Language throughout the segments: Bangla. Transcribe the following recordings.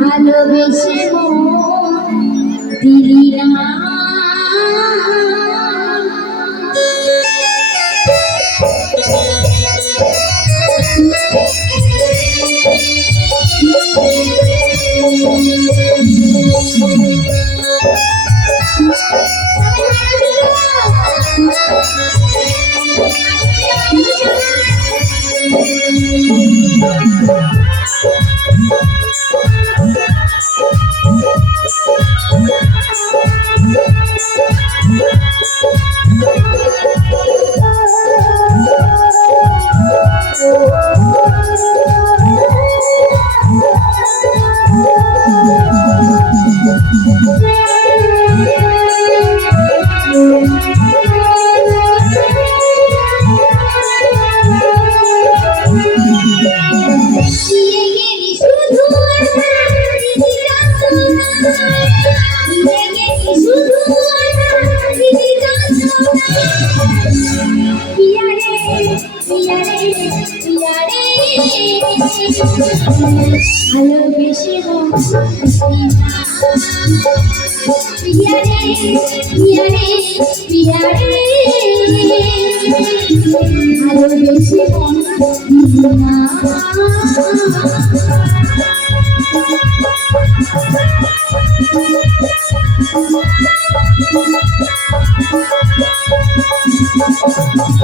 ভালোবেসে দিলি না দিয়ে ভালোবেসে পিয়ারে পিয়ারে পিয়ারে ভালোবেসে না সেদিকে তাকাইয়া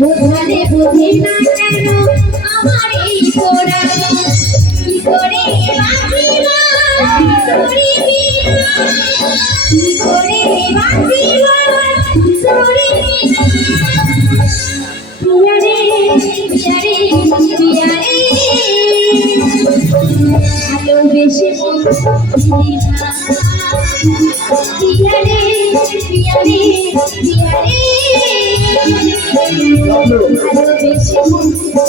বোঝালে বোঝে না কেন আমারই পোড়া কি করে বাঁচিবা করিবি কি করে বাঁচিবা পিয়ারে ভালোবেসে। পিয়ারে পিয়ারে পিয়ারে ভালোবেসে মন দিলি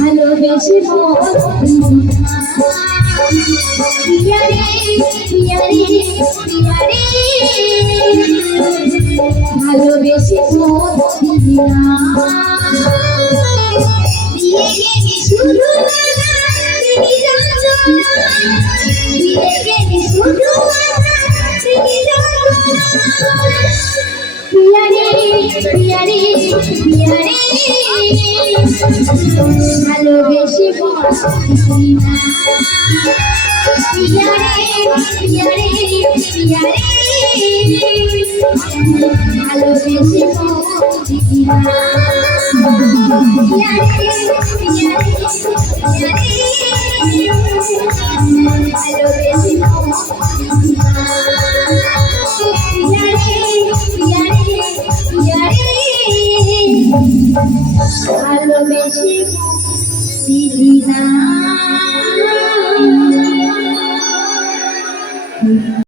ভালোবেসে ভালোবেসে দিয়ে গেলি শুধু শুধু দিদি জানো পিয়ারে পিয়া রে পিয়া রে ভালোবেসে ভালোবেসে ভালোবেসে ভালোবেসে দিদি না।